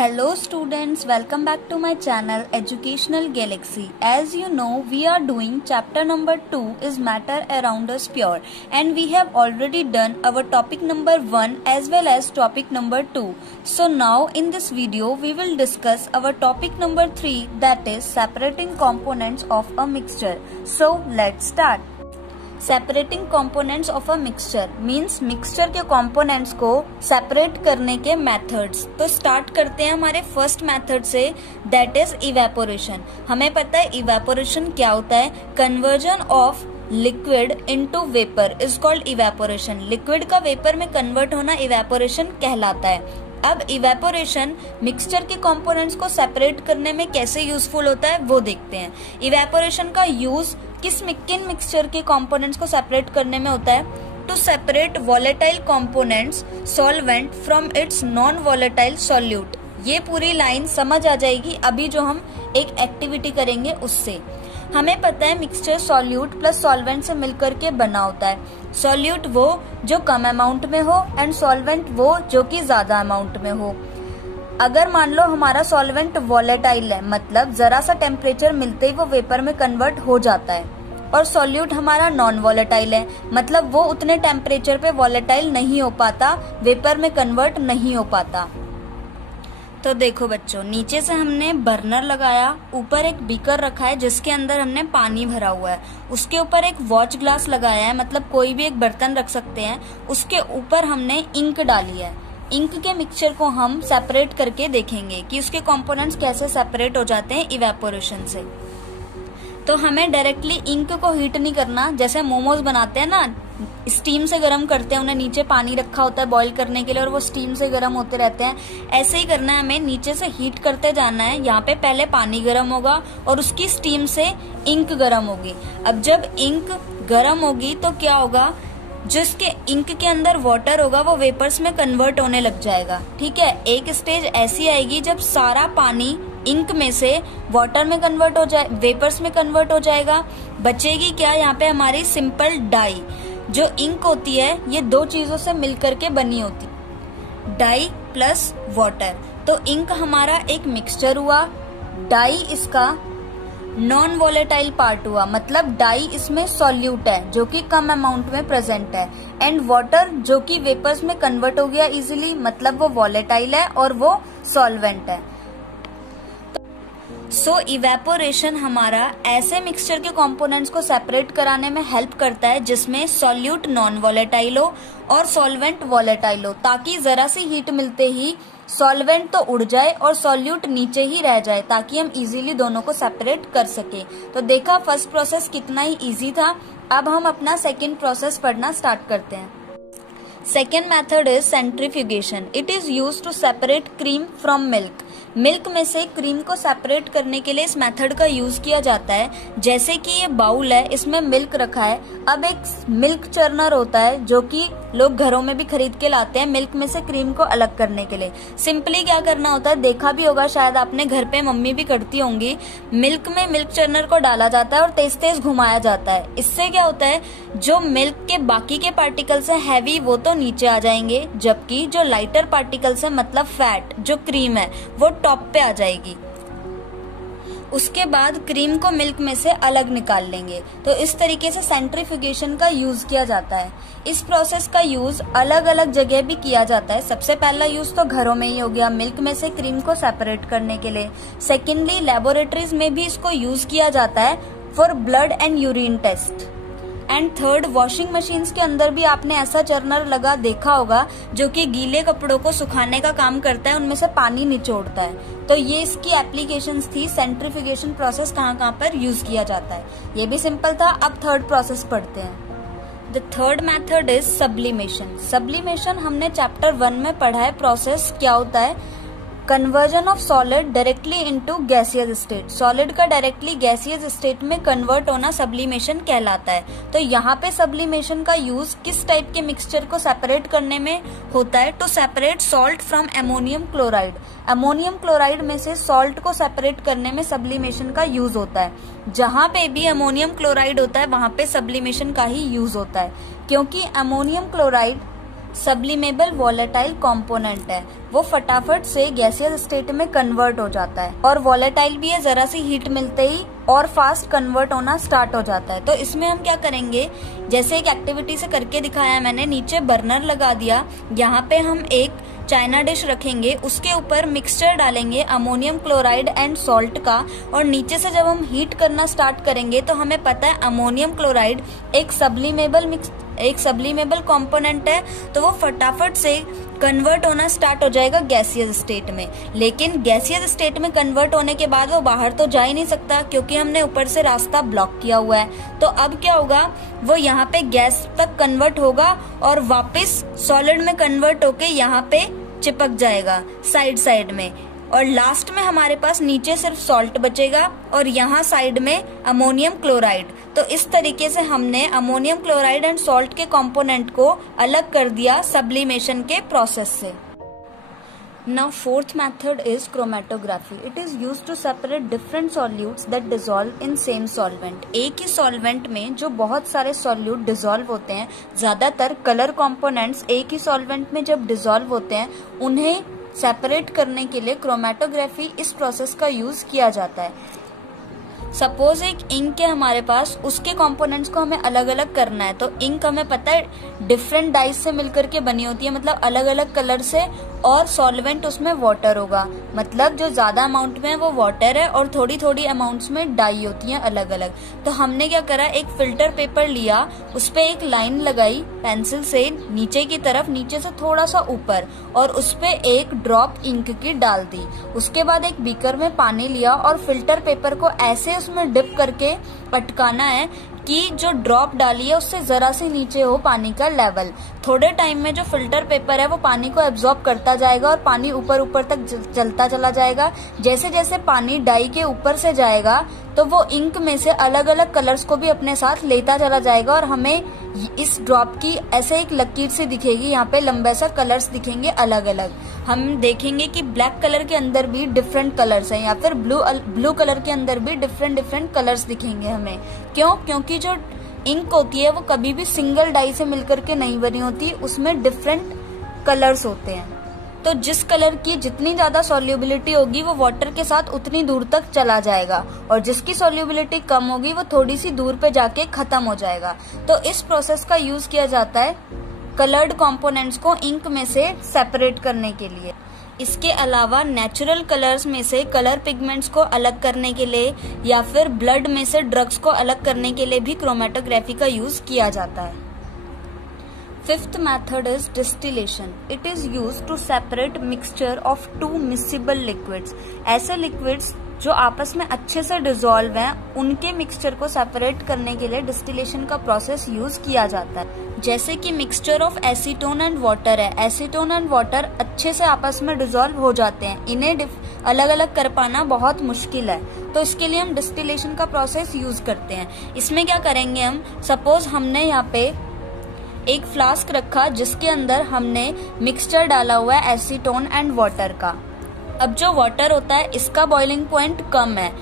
Hello students, welcome back to my channel Educational Galaxy. As you know, we are doing chapter number 2 is matter around us pure, and we have already done our topic number 1 as well as topic number 2. So now in this video we will discuss our topic number 3, that is separating components of a mixture. So let's start. Separating components of a mixture means mixture के components को separate करने के methods. तो start करते हैं हमारे first method से, that is evaporation. हमें पता है इवेपोरेशन क्या होता है, conversion of liquid into vapour is called evaporation. Liquid का वेपर में कन्वर्ट होना इवेपोरेशन कहलाता है। अब इवेपोरेशन मिक्सचर के कंपोनेंट्स को सेपरेट करने में कैसे यूजफुल होता है वो देखते हैं। इवेपोरेशन का यूज किन मिक्सचर के कंपोनेंट्स को सेपरेट करने में होता है, to separate volatile components solvent from its non volatile solute. ये पूरी लाइन समझ आ जाएगी अभी जो हम एक एक्टिविटी करेंगे उससे। हमें पता है मिक्सचर सॉल्यूट प्लस सॉल्वेंट से मिलकर के बना होता है। सॉल्यूट वो जो कम अमाउंट में हो एंड सॉल्वेंट वो जो कि ज्यादा अमाउंट में हो। अगर मान लो हमारा सॉल्वेंट वॉलेटाइल है, मतलब जरा सा टेम्परेचर मिलते ही वो वेपर में कन्वर्ट हो जाता है, और सॉल्यूट हमारा नॉन वॉलेटाइल है, मतलब वो उतने टेम्परेचर पे वॉलेटाइल नहीं हो पाता, वेपर में कन्वर्ट नहीं हो पाता। तो देखो बच्चों, नीचे से हमने बर्नर लगाया, ऊपर एक बीकर रखा है जिसके अंदर हमने पानी भरा हुआ है, उसके ऊपर एक वॉच ग्लास लगाया है, मतलब कोई भी एक बर्तन रख सकते हैं, उसके ऊपर हमने इंक डाली है। इंक के मिक्सचर को हम सेपरेट करके देखेंगे कि उसके कंपोनेंट्स कैसे सेपरेट हो जाते हैं इवेपोरेशन से। तो हमें डायरेक्टली इंक को हीट नहीं करना, जैसे मोमोज बनाते हैं ना, स्टीम से गर्म करते हैं, उन्हें नीचे पानी रखा होता है बॉईल करने के लिए और वो स्टीम से गर्म होते रहते हैं, ऐसे ही करना है। हमें नीचे से हीट करते जाना है। यहाँ पे पहले पानी गर्म होगा और उसकी स्टीम से इंक गर्म होगी। अब जब इंक गर्म होगी तो क्या होगा, जिसके इंक के अंदर वाटर होगा वो वेपर्स में कन्वर्ट होने लग जाएगा। ठीक है, एक स्टेज ऐसी आएगी जब सारा पानी इंक में से वाटर में कन्वर्ट हो जाए, वेपर्स में कन्वर्ट हो जाएगा। बचेगी क्या यहाँ पे हमारी सिंपल डाई। जो इंक होती है ये दो चीजों से मिलकर के बनी होती, डाई प्लस वाटर। तो इंक हमारा एक मिक्सचर हुआ, डाई इसका नॉन वॉलेटाइल पार्ट हुआ, मतलब डाई इसमें सॉल्यूट है जो कि कम अमाउंट में प्रेजेंट है, एंड वाटर जो कि वेपर्स में कन्वर्ट हो गया इजीली, मतलब वो वॉलेटाइल है और वो सॉल्वेंट है। सो इवेपोरेशन हमारा ऐसे मिक्सचर के कंपोनेंट्स को सेपरेट कराने में हेल्प करता है जिसमें सॉल्यूट नॉन वॉलेटाइल हो और सॉल्वेंट वॉलेटाइल हो, ताकि जरा सी हीट मिलते ही सॉल्वेंट तो उड़ जाए और सॉल्यूट नीचे ही रह जाए, ताकि हम इजीली दोनों को सेपरेट कर सके। तो देखा फर्स्ट प्रोसेस कितना ही इजी था। अब हम अपना सेकेंड प्रोसेस पढ़ना स्टार्ट करते हैं। Second method is centrifugation. It is used to separate cream from milk. Milk में से क्रीम को सेपरेट करने के लिए इस मेथड का यूज किया जाता है। जैसे कि ये बाउल है, इसमें मिल्क रखा है। अब एक मिल्क चर्नर होता है जो कि लोग घरों में भी खरीद के लाते हैं मिल्क में से क्रीम को अलग करने के लिए। सिंपली क्या करना होता है, देखा भी होगा शायद आपने, घर पे मम्मी भी करती होंगी। मिल्क में मिल्क चर्नर को डाला जाता है और तेज तेज घुमाया जाता है। इससे क्या होता है, जो मिल्क के बाकी के पार्टिकल्स है हैवी वो तो नीचे आ जाएंगे, जबकि जो लाइटर पार्टिकल्स है मतलब फैट जो क्रीम है वो टॉप पे आ जाएगी। उसके बाद क्रीम को मिल्क में से अलग निकाल लेंगे। तो इस तरीके से सेंट्रीफ्यूगेशन का यूज किया जाता है। इस प्रोसेस का यूज अलग अलग जगह भी किया जाता है। सबसे पहला यूज तो घरों में ही हो गया, मिल्क में से क्रीम को सेपरेट करने के लिए। सेकेंडली लेबोरेटरीज में भी इसको यूज किया जाता है for blood and urine test. And third, washing machines के अंदर भी आपने ऐसा चर्नर लगा देखा होगा जो कि गीले कपड़ों को सुखाने का काम करता है, उनमें से पानी निचोड़ता है। तो ये इसकी एप्लीकेशंस थी। सेंट्रीफ्यूगेशन प्रोसेस कहाँ कहाँ पर यूज किया जाता है, ये भी सिंपल था। अब थर्ड प्रोसेस पढ़ते हैं। The third method is sublimation. Sublimation हमने चैप्टर 1 में पढ़ा है। प्रोसेस क्या होता है, conversion of solid directly into gaseous state. Solid का डायरेक्टली गैसियस स्टेट में कन्वर्ट होना सब्लिमेशन कहलाता है। तो यहाँ पे सब्लिमेशन का यूज किस टाइप के मिक्सचर को सेपरेट करने में होता है, to separate salt from ammonium chloride. Ammonium chloride में से सॉल्ट को सेपरेट करने में सब्लिमेशन का यूज होता है। जहाँ पे भी अमोनियम क्लोराइड होता है वहां पे सब्लिमेशन का ही यूज होता है, क्योंकि ammonium chloride sublimable volatile component है, वो फटाफट से गैसियस स्टेट में कन्वर्ट हो जाता है और वॉलेटाइल भी है, जरा सी हीट मिलते ही और फास्ट कन्वर्ट होना स्टार्ट हो जाता है। तो इसमें हम क्या करेंगे, जैसे एक एक्टिविटी से करके दिखाया मैंने, नीचे बर्नर लगा दिया, यहाँ पे हम एक चाइना डिश रखेंगे, उसके ऊपर मिक्सचर डालेंगे अमोनियम क्लोराइड एंड सॉल्ट का, और नीचे से जब हम हीट करना स्टार्ट करेंगे तो हमें पता है अमोनियम क्लोराइड एक सब्लिमेबल कंपोनेंट है, तो वो फटाफट से कन्वर्ट होना स्टार्ट हो जाएगा गैसियस स्टेट में। लेकिन गैसियस स्टेट में कन्वर्ट होने के बाद वो बाहर तो जा ही नहीं सकता, क्योंकि हमने ऊपर से रास्ता ब्लॉक किया हुआ है। तो अब क्या होगा, वो यहाँ पे गैस तक कन्वर्ट होगा और वापस सॉलिड में कन्वर्ट होके यहाँ पे चिपक जाएगा साइड में, और लास्ट में हमारे पास नीचे सिर्फ सॉल्ट बचेगा और यहाँ साइड में अमोनियम क्लोराइड। तो इस तरीके से हमने अमोनियम क्लोराइड एंड सॉल्ट के कंपोनेंट को अलग कर दिया सब्लिमेशन के प्रोसेस से। Now fourth method is chromatography. It is used to separate different solutes that dissolve in same solvent. एक ही सॉल्वेंट में जो बहुत सारे सॉल्यूट डिसॉल्व होते हैं, ज्यादातर कलर कंपोनेंट्स एक ही सॉल्वेंट में जब डिसॉल्व होते हैं, उन्हें सेपरेट करने के लिए क्रोमेटोग्राफी इस प्रोसेस का यूज किया जाता है। सपोज एक इंक है हमारे पास, उसके कंपोनेंट्स को हमें अलग अलग करना है, तो इंक हमें पता है डिफरेंट डाइज से मिलकर के बनी होती है, मतलब अलग अलग कलर से, और सॉल्वेंट उसमें वाटर होगा, मतलब जो ज्यादा अमाउंट में है वो वाटर है और थोड़ी थोड़ी अमाउंट्स में डाई होती है अलग अलग। तो हमने क्या करा, एक फिल्टर पेपर लिया, उस पे एक लाइन लगाई पेंसिल से नीचे की तरफ, नीचे से थोड़ा सा ऊपर, और उस पे एक ड्रॉप इंक की डाल दी। उसके बाद एक बीकर में पानी लिया और फिल्टर पेपर को ऐसे उसमें डिप करके पटकाना है कि जो ड्रॉप डाली है उससे जरा सी नीचे हो पानी का लेवल। थोड़े टाइम में जो फिल्टर पेपर है वो पानी को एब्जॉर्ब करता जाएगा और पानी ऊपर ऊपर तक चलता चला जाएगा। जैसे जैसे पानी डाई के ऊपर से जाएगा तो वो इंक में से अलग अलग कलर्स को भी अपने साथ लेता चला जाएगा, और हमें इस ड्रॉप की ऐसे एक लकीर से दिखेगी, यहाँ पे लंबे सा कलर्स दिखेंगे अलग अलग। हम देखेंगे कि ब्लैक कलर के अंदर भी डिफरेंट कलर्स हैं, या फिर ब्लू कलर के अंदर भी डिफरेंट कलर्स दिखेंगे हमें। क्यों? क्योंकि जो इंक होती है वो कभी भी सिंगल डाई से मिलकर के नहीं बनी होती, उसमें डिफरेंट कलर्स होते हैं। तो जिस कलर की जितनी ज्यादा सॉल्युबिलिटी होगी वो वाटर के साथ उतनी दूर तक चला जाएगा, और जिसकी सॉल्युबिलिटी कम होगी वो थोड़ी सी दूर पे जाके खत्म हो जाएगा। तो इस प्रोसेस का यूज किया जाता है कलर्ड कंपोनेंट्स को इंक में से सेपरेट करने के लिए। इसके अलावा नेचुरल कलर्स में से कलर पिगमेंट्स को अलग करने के लिए, या फिर ब्लड में से ड्रग्स को अलग करने के लिए भी क्रोमेटोग्राफी का यूज किया जाता है। Fifth method is distillation. It is used to separate mixture of two miscible liquids. ऐसे liquids जो आपस में अच्छे से डिसॉल्व हैं, उनके मिक्सचर को सेपरेट करने के लिए डिस्टिलेशन का प्रोसेस यूज किया जाता है। जैसे कि mixture of acetone and water है, एसीटोन एंड वाटर अच्छे से आपस में डिसॉल्व हो जाते हैं, इन्हें अलग अलग कर पाना बहुत मुश्किल है, तो इसके लिए हम डिस्टिलेशन का प्रोसेस यूज करते हैं। इसमें क्या करेंगे हम, सपोज हमने यहाँ पे एक फ्लास्क रखा जिसके अंदर हमने मिक्सचर डाला हुआ है एसीटोन एंड वाटर का। अब जो वाटर होता है इसका बॉइलिंग पॉइंट कम है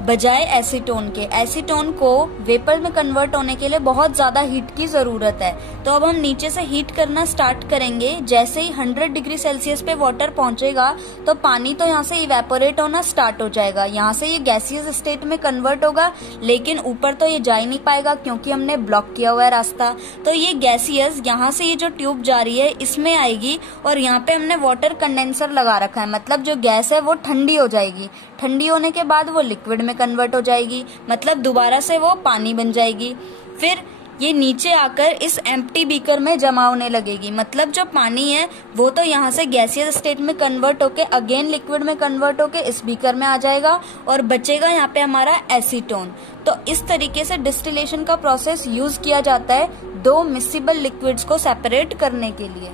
बजाय एसीटोन के। एसीटोन को वेपर में कन्वर्ट होने के लिए बहुत ज्यादा हीट की जरूरत है, तो अब हम नीचे से हीट करना स्टार्ट करेंगे। जैसे ही 100 डिग्री सेल्सियस पे वाटर पहुंचेगा तो पानी तो यहाँ से इवेपोरेट होना स्टार्ट हो जाएगा, यहाँ से ये गैसियस स्टेट में कन्वर्ट होगा, लेकिन ऊपर तो ये जा ही नहीं पाएगा क्योंकि हमने ब्लॉक किया हुआ है रास्ता। तो ये गैसियस यहाँ से ये जो ट्यूब जा रही है इसमें आएगी, और यहाँ पे हमने वाटर कंडेंसर लगा रखा है, मतलब जो गैस है वो ठंडी हो जाएगी। ठंडी होने के बाद वो लिक्विड में कन्वर्ट हो जाएगी, मतलब दोबारा से वो पानी बन जाएगी। फिर ये नीचे आकर इस एम्प्टी बीकर में जमा होने लगेगी, मतलब जो पानी है वो तो यहाँ से गैसियस स्टेट में कन्वर्ट होके अगेन लिक्विड में कन्वर्ट होके इस बीकर में आ जाएगा, और बचेगा यहाँ पे हमारा एसीटोन। तो इस तरीके से डिस्टिलेशन का प्रोसेस यूज किया जाता है दो मिक्सिबल लिक्विड्स को सेपरेट करने के लिए।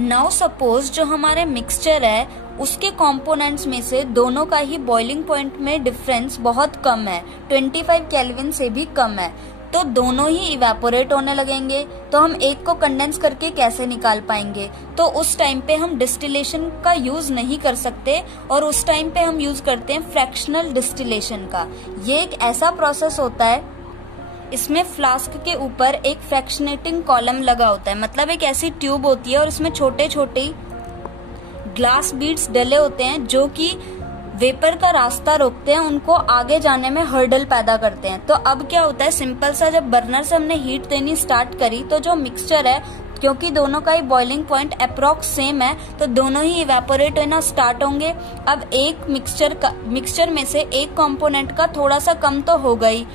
नाउ सपोज जो हमारे मिक्सचर है उसके कंपोनेंट्स में से दोनों का ही बॉइलिंग पॉइंट में डिफरेंस बहुत कम है, 25 केल्विन से भी कम है, तो दोनों ही इवेपोरेट होने लगेंगे। तो हम एक को कंडेंस करके कैसे निकाल पाएंगे? तो उस टाइम पे हम डिस्टिलेशन का यूज नहीं कर सकते, और उस टाइम पे हम यूज करते हैं फ्रैक्शनल डिस्टिलेशन का। ये एक ऐसा प्रोसेस होता है इसमें फ्लास्क के ऊपर एक फ्रैक्शनेटिंग कॉलम लगा होता है, मतलब एक ऐसी ट्यूब होती है और इसमें छोटे छोटे ग्लास बीड्स डले होते हैं जो कि वेपर का रास्ता रोकते हैं, उनको आगे जाने में हर्डल पैदा करते हैं। तो अब क्या होता है, सिंपल सा, जब बर्नर से हमने हीट देनी स्टार्ट करी तो जो मिक्सचर है, क्योंकि दोनों का ही बॉइलिंग पॉइंट अप्रॉक्स सेम है, तो दोनों ही इवेपोरेट होना स्टार्ट होंगे। अब एक मिक्सचर में से एक कंपोनेंट का थोड़ा सा कम तो होगा ही,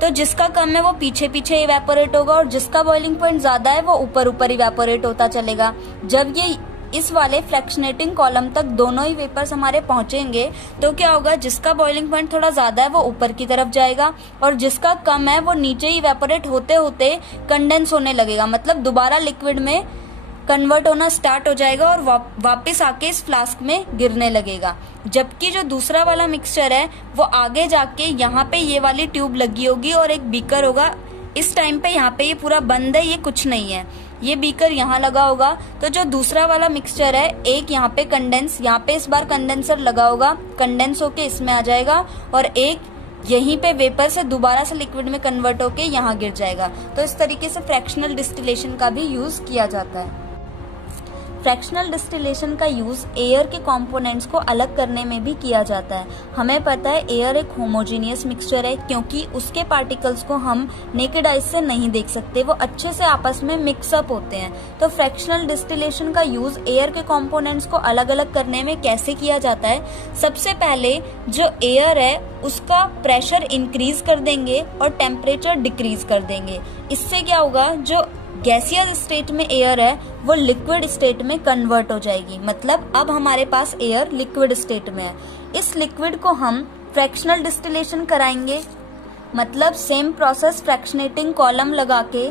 तो जिसका कम है वो पीछे पीछे इवेपोरेट होगा और जिसका बॉइलिंग पॉइंट ज्यादा है वो ऊपर ऊपर इवेपोरेट होता चलेगा। जब ये इस वाले फ्रैक्शनेटिंग कॉलम तक दोनों ही वेपर्स हमारे पहुंचेंगे तो क्या होगा, जिसका बॉइलिंग पॉइंट थोड़ा ज्यादा है वो ऊपर की तरफ जाएगा और जिसका कम है वो नीचे ही इवेपोरेट होते होते कंडेंस होने लगेगा, मतलब दोबारा लिक्विड में कन्वर्ट होना स्टार्ट हो जाएगा और वापस आके इस फ्लास्क में गिरने लगेगा। जबकि जो दूसरा वाला मिक्सचर है वो आगे जाके यहाँ पे ये वाली ट्यूब लगी होगी और एक बीकर होगा। इस टाइम पे यहाँ पे ये पूरा बंद है, ये कुछ नहीं है, ये बीकर यहाँ लगा होगा। तो जो दूसरा वाला मिक्सचर है, एक यहाँ पे कंडेंस, यहाँ पे इस बार कंडेंसर लगा होगा, कंडेंस होके इसमें आ जाएगा और एक यहीं पे वेपर से दोबारा से लिक्विड में कन्वर्ट होके यहाँ गिर जाएगा। तो इस तरीके से फ्रैक्शनल डिस्टिलेशन का भी यूज किया जाता है। फ्रैक्शनल डिस्टिलेशन का यूज एयर के कंपोनेंट्स को अलग करने में भी किया जाता है। हमें पता है एयर एक होमोजीनियस मिक्सचर है, क्योंकि उसके पार्टिकल्स को हम नेकेड आइज से नहीं देख सकते, वो अच्छे से आपस में मिक्सअप होते हैं। तो फ्रैक्शनल डिस्टिलेशन का यूज एयर के कंपोनेंट्स को अलग अलग करने में कैसे किया जाता है, सबसे पहले जो एयर है उसका प्रेशर इंक्रीज कर देंगे और टेम्परेचर डिक्रीज कर देंगे। इससे क्या होगा, जो गैसियस स्टेट में एयर है वो लिक्विड स्टेट में कन्वर्ट हो जाएगी, मतलब अब हमारे पास एयर लिक्विड स्टेट में है। इस लिक्विड को हम फ्रैक्शनल डिस्टिलेशन कराएंगे, मतलब सेम प्रोसेस, फ्रैक्शनेटिंग कॉलम लगा के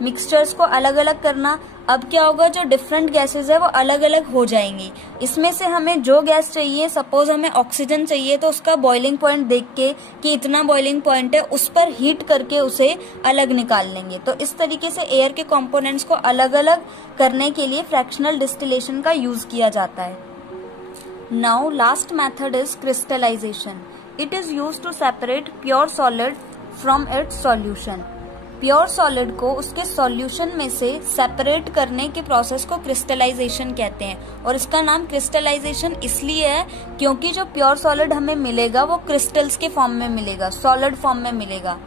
मिक्सचर्स को अलग अलग करना। अब क्या होगा, जो डिफरेंट गैसेस है वो अलग अलग हो जाएंगी। इसमें से हमें जो गैस चाहिए, सपोज हमें ऑक्सीजन चाहिए, तो उसका बॉइलिंग पॉइंट देख के कि इतना बॉइलिंग पॉइंट है, उस पर हीट करके उसे अलग निकाल लेंगे। तो इस तरीके से एयर के कंपोनेंट्स को अलग अलग करने के लिए फ्रैक्शनल डिस्टिलेशन का यूज किया जाता है। Now last method is crystallization. It is used to separate pure solid from its solution. Pure solid को उसके सॉल्यूशन में से सेपरेट करने के प्रोसेस को क्रिस्टलाइजेशन कहते हैं। और इसका नाम क्रिस्टलाइजेशन इसलिए है क्योंकि जो प्योर सॉलिड हमें मिलेगा वो क्रिस्टल्स के फॉर्म में मिलेगा, सॉलिड फॉर्म में मिलेगा।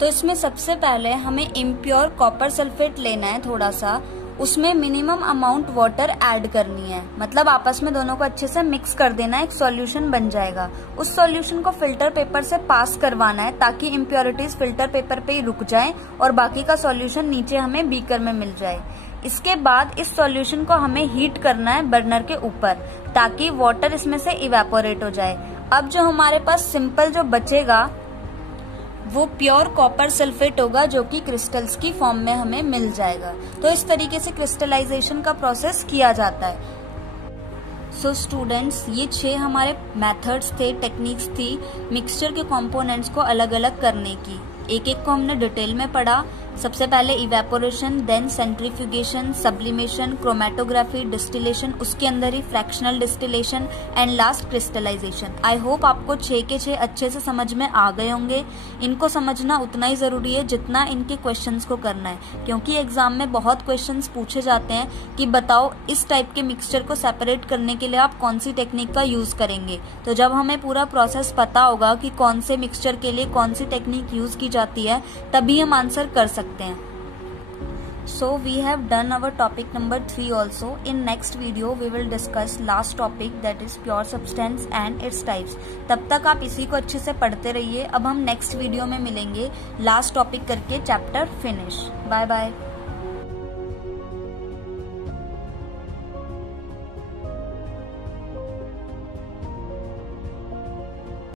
तो इसमें सबसे पहले हमें इम्प्योर कॉपर सल्फेट लेना है थोड़ा सा, उसमें मिनिमम अमाउंट वाटर ऐड करनी है, मतलब आपस में दोनों को अच्छे से मिक्स कर देना है, एक सॉल्यूशन बन जाएगा। उस सॉल्यूशन को फिल्टर पेपर से पास करवाना है ताकि इम्प्योरिटीज फिल्टर पेपर पे ही रुक जाए और बाकी का सॉल्यूशन नीचे हमें बीकर में मिल जाए। इसके बाद इस सॉल्यूशन को हमें हीट करना है बर्नर के ऊपर ताकि वाटर इसमें से इवेपोरेट हो जाए। अब जो हमारे पास सिंपल जो बचेगा वो प्योर कॉपर सल्फेट होगा जो कि क्रिस्टल्स की फॉर्म में हमें मिल जाएगा। तो इस तरीके से क्रिस्टलाइजेशन का प्रोसेस किया जाता है। सो स्टूडेंट्स, ये 6 हमारे मेथड्स थे, टेक्निक्स थी मिक्सचर के कंपोनेंट्स को अलग अलग करने की। एक एक को हमने डिटेल में पढ़ा। सबसे पहले evaporation, then centrifugation, sublimation, chromatography, distillation, उसके अंदर ही fractional distillation and last crystallization. I hope आपको 6 के 6 अच्छे से समझ में आ गए होंगे। इनको समझना उतना ही जरूरी है जितना इनके क्वेश्चंस को करना है, क्योंकि एग्जाम में बहुत क्वेश्चंस पूछे जाते हैं कि बताओ इस टाइप के मिक्सचर को सेपरेट करने के लिए आप कौन सी टेक्निक का यूज करेंगे। तो जब हमें पूरा प्रोसेस पता होगा कि कौन से मिक्सचर के लिए कौन सी टेक्निक यूज की जाती है, तभी हम आंसर कर सकते हैं। So we have done our topic number 3 also. In next video we will discuss last topic, that is pure substance and its types. तब तक आप इसी को अच्छे से पढ़ते रहिए। अब हम नेक्स्ट वीडियो में मिलेंगे लास्ट टॉपिक करके चैप्टर फिनिश। Bye bye.